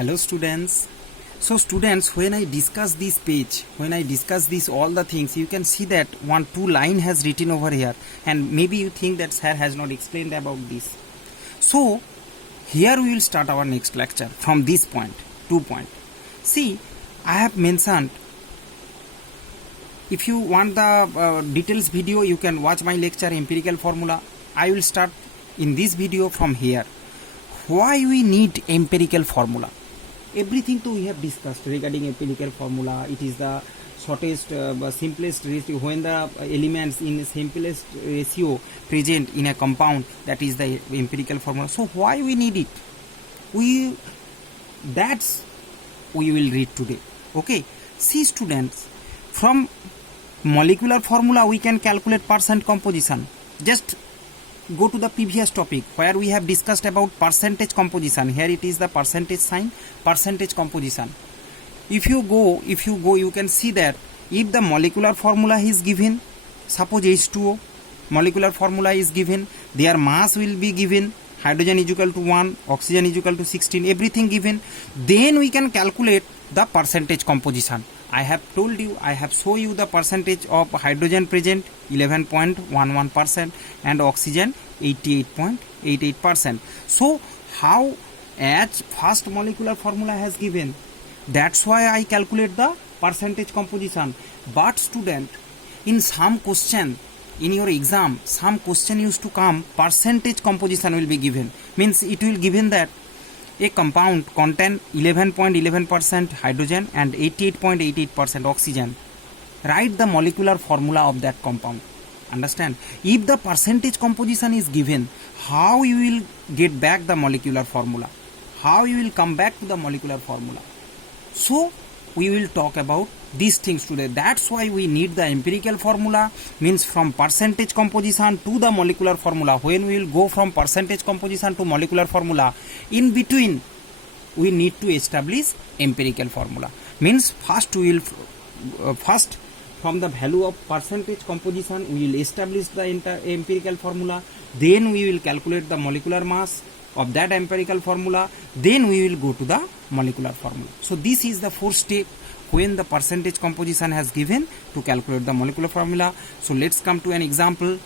Hello students. So students, when I discuss this page, when I discuss this all the things, you can see that two line has written over here, and maybe you think that sir has not explained about this. So here we will start our next lecture from this point, 2 point. See, I have mentioned, if you want the details video, you can watch my lecture empirical formula. I will start in this video from here. Why we need empirical formula? Everything too we have discussed regarding empirical formula. It is the shortest, simplest ratio when the elements in simplest ratio present in a compound. That is the empirical formula. So why we need it? We will read today. Okay. See students, from molecular formula we can calculate percent composition. Just go to the previous topic where we have discussed about percentage composition. Here it is the percentage sign, percentage composition. If you go, you can see that if the molecular formula is given, suppose H2O, molecular formula is given, their mass will be given, hydrogen is equal to 1, oxygen is equal to 16, everything given, then we can calculate the percentage composition. I have told you, I have shown you the percentage of hydrogen present 11.11% and oxygen 88.88%. So how, as first molecular formula has given, that's why I calculate the percentage composition. But student, in some question in your exam, some question used to come, percentage composition will be given. Means it will given that a compound contain 11.11% hydrogen and 88.88% oxygen. Write the molecular formula of that compound. Understand? If the percentage composition is given, how you will get back the molecular formula? How you will come back to the molecular formula? So we will talk about these things today. That's why we need the empirical formula, means from percentage composition to the molecular formula. When we will go from percentage composition to molecular formula, in between we need to establish empirical formula. Means first we will first from the value of percentage composition we will establish the empirical formula, then we will calculate the molecular mass of that empirical formula, then we will go to the molecular formula. So this is the fourth step when the percentage composition has given to calculate the molecular formula. So let's come to an example.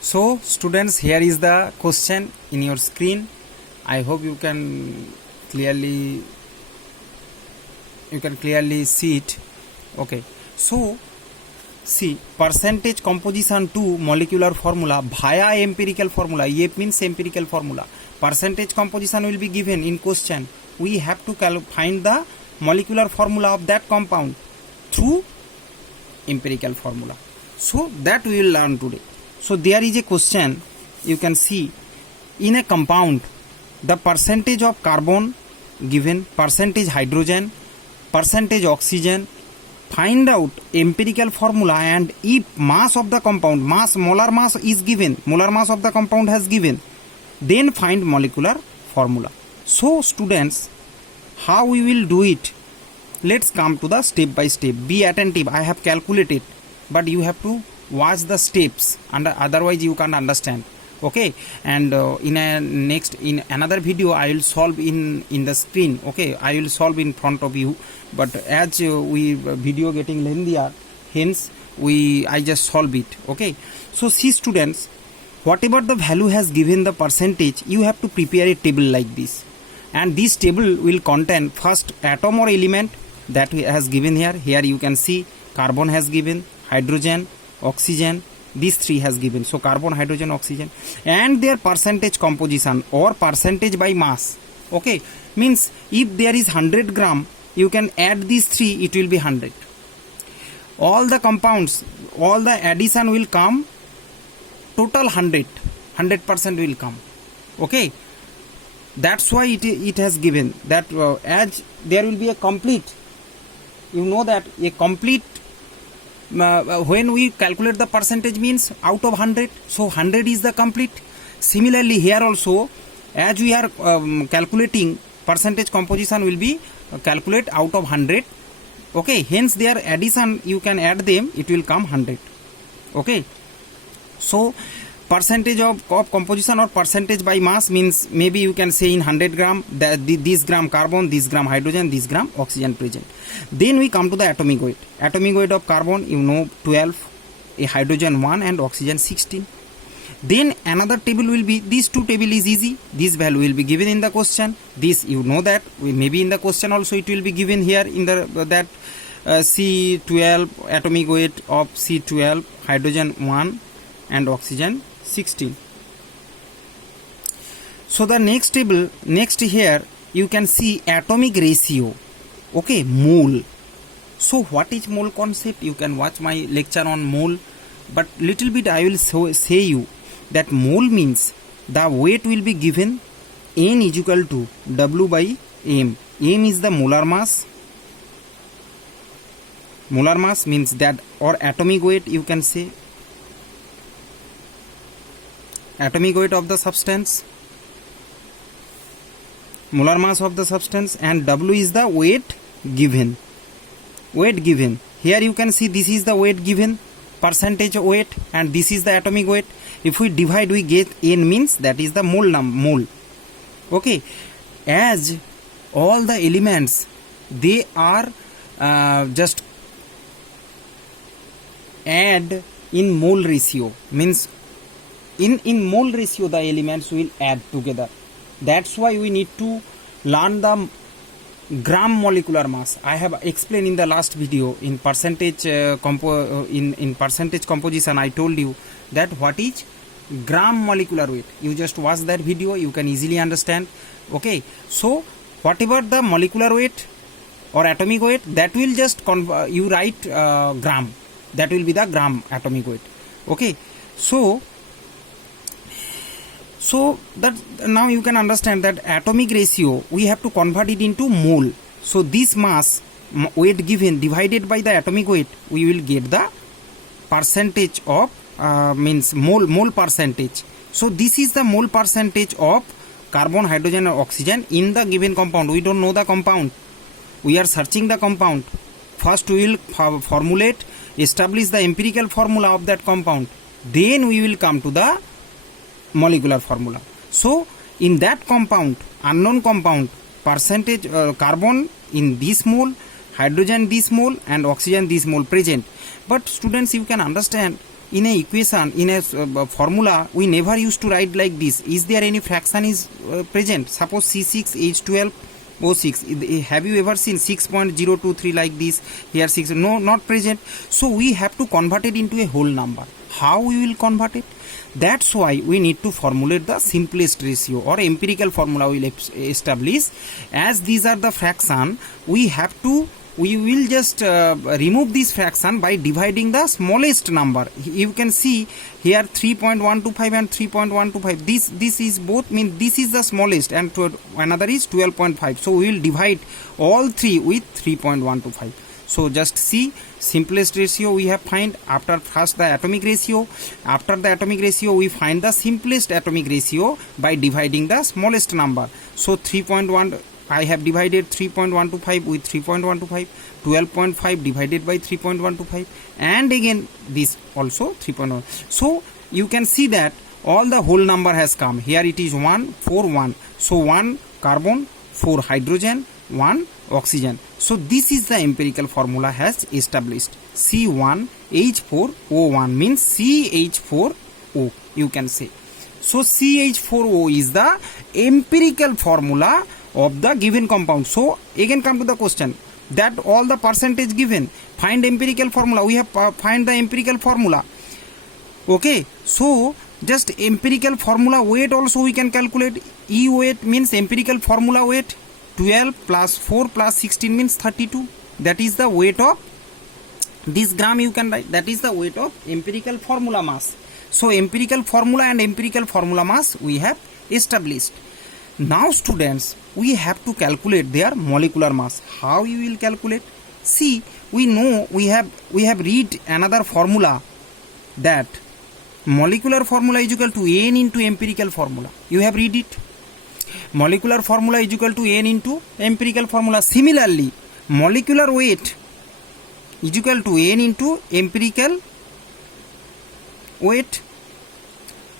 So students, here is the question in your screen. I hope you can clearly see it. Okay, so see, percentage composition to molecular formula via empirical formula. Ye means empirical formula. Percentage composition will be given in question. We have to find the molecular formula of that compound through empirical formula. So that we will learn today. So there is a question, you can see, in a compound the percentage of carbon given, percentage hydrogen, percentage oxygen. Find out empirical formula, and if mass of the compound, molar mass is given, molar mass of the compound has given, then find molecular formula. So students, how we will do it? Let's come to the step by step. Be attentive. I have calculated, but you have to watch the steps, and otherwise you can't understand. Okay, and in another video I will solve in the screen. Okay, I will solve in front of you, but as we video getting lengthier, hence I just solve it. Okay, so see students, whatever the value has given the percentage, you have to prepare a table like this, and this table will contain first atom or element that has given here. Here you can see carbon has given, hydrogen, oxygen, these three has given. So carbon, hydrogen, oxygen, and their percentage composition or percentage by mass. Okay, means if there is 100 gram, you can add these three, it will be 100. All the compounds, all the addition will come, total 100% will come. Okay, that's why it has given that as there will be a complete, you know that a complete, when we calculate the percentage means out of 100, so 100 is the complete. Similarly here also, as we are calculating, percentage composition will be calculate out of 100. Okay, hence their addition, you can add them, it will come 100. Okay, so percentage of composition or percentage by mass means maybe you can say in 100 gram that this gram carbon, this gram hydrogen, this gram oxygen present. Then we come to the atomic weight. Atomic weight of carbon, you know, 12, a hydrogen 1 and oxygen 16. Then another table will be, these two table is easy, this value will be given in the question. This you know that maybe in the question also it will be given here in the that C12 atomic weight of C12, hydrogen 1 and oxygen 16. So the next table, next here you can see atomic ratio, okay, mole. So what is mole concept? You can watch my lecture on mole, but little bit I will say you that mole means the weight will be given N is equal to W by M. M is the molar mass. Molar mass means that, or atomic weight you can say, atomic weight of the substance, molar mass of the substance, and W is the weight given. Weight given. Here you can see this is the weight given, percentage weight, and this is the atomic weight. If we divide, we get N means that is the mole. Okay, as all the elements they are just add in mole ratio, means in mole ratio the elements will add together. That's why we need to learn the gram molecular mass. I have explained in the last video in percentage in percentage composition. I told you that what is gram molecular weight. You just watch that video, you can easily understand. Okay, so whatever the molecular weight or atomic weight, that will just you write gram, that will be the gram atomic weight. Okay, so that now you can understand that atomic ratio we have to convert it into mole. So this mass weight given divided by the atomic weight, we will get the percentage of means mole percentage. So this is the mole percentage of carbon, hydrogen or oxygen in the given compound. We don't know the compound, we are searching the compound. First we will formulate, establish the empirical formula of that compound, then we will come to the molecular formula. So in that compound, unknown compound, percentage carbon in this mole, hydrogen this mole, and oxygen this mole present. But students, you can understand, in a equation, in a formula, we never used to write like this. Is there any fraction is present? Suppose C6H12O6. Have you ever seen 6.023 like this? Here 6, no, not present. So we have to convert it into a whole number. How we will convert it? That's why we need to formulate the simplest ratio or empirical formula we will establish. As these are the fraction, we will just remove this fraction by dividing the smallest number. You can see here 3.125 and 3.125. This is both, mean this is the smallest and another is 12.5. So we will divide all three with 3.125. So just see, simplest ratio we have find after first the atomic ratio. After the atomic ratio we find the simplest atomic ratio by dividing the smallest number. So 3.1, I have divided 3.125 with 3.125, 12.5 divided by 3.125, and again this also 3.1. So you can see that all the whole number has come. Here it is 1, 4, 1. So 1 carbon, 4 hydrogen, 1 oxygen. So this is the empirical formula has established. C1H4O1 means CH4O, you can say. So CH4O is the empirical formula of the given compound. So again come to the question that all the percentage given, find empirical formula. We have find the empirical formula. Okay, so just empirical formula weight also we can calculate. E weight means empirical formula weight, 12 plus 4 plus 16 means 32. That is the weight of this gram, you can write. That is the weight of empirical formula mass. So empirical formula and empirical formula mass we have established. Now students, we have to calculate their molecular mass. How you will calculate? See, we know we have read another formula, that molecular formula is equal to N into empirical formula. You have read it. Molecular formula is equal to N into empirical formula. Similarly, molecular weight is equal to N into empirical weight.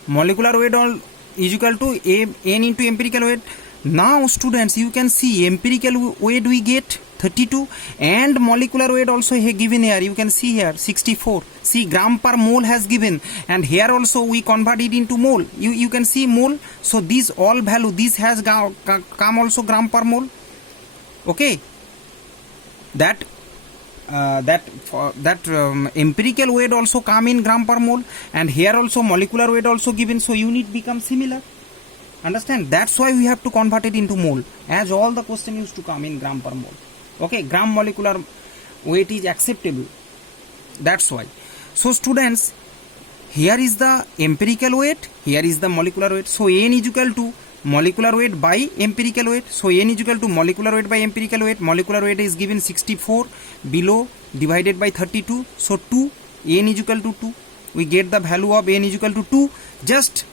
molecular weight all is equal to n into empirical weight. Now students, you can see empirical weight we get 32 and molecular weight also given here, you can see here 64. See, gram per mole has given, and here also we convert it into mole. You can see mole. So this all value, this has come also gram per mole. Okay, that empirical weight also come in gram per mole, and here also molecular weight also given, so unit becomes similar. Understand? That's why we have to convert it into mole, as all the question used to come in gram per mole. Okay, gram molecular weight is acceptable, that's why. So students, here is the empirical weight, here is the molecular weight. So n is equal to molecular weight by empirical weight. So n is equal to molecular weight by empirical weight. Molecular weight is given 64 below, divided by 32. So 2, n is equal to 2. We get the value of n is equal to 2. Just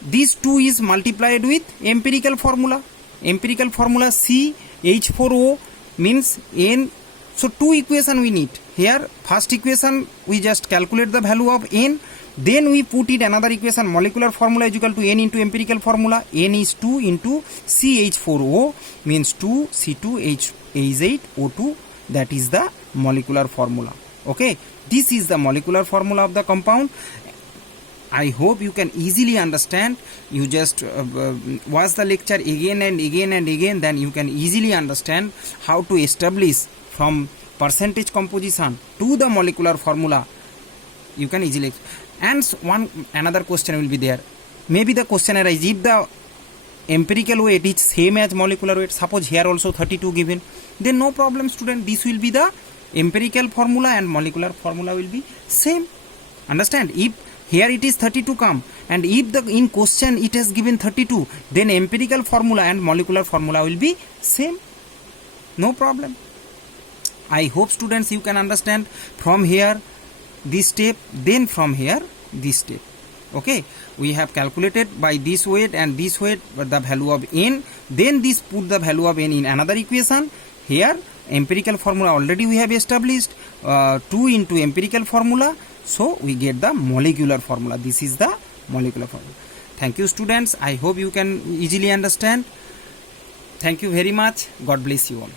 this 2 is multiplied with empirical formula. Empirical formula CH4O means n. So 2 equation we need. Here first equation we just calculate the value of n. Then we put it another equation. Molecular formula is equal to n into empirical formula. N is 2 into CH4O means 2C2H8O2. That is the molecular formula. Okay, this is the molecular formula of the compound. I hope you can easily understand. You just watch the lecture again and again and again, then you can easily understand how to establish from percentage composition to the molecular formula. You can easily. And another question will be there. Maybe the question arises, if the empirical weight is same as molecular weight, suppose here also 32 given, then no problem student, this will be the empirical formula and molecular formula will be same. Understand? If here it is 32 come, and if the in question it has given 32, then empirical formula and molecular formula will be same. No problem. I hope students you can understand from here this step, then from here this step. Okay, we have calculated by this weight and this weight the value of n, then this put the value of n in another equation. Here empirical formula already we have established, 2 into empirical formula, so we get the molecular formula. This is the molecular formula. Thank you students, I hope you can easily understand. Thank you very much. God bless you all.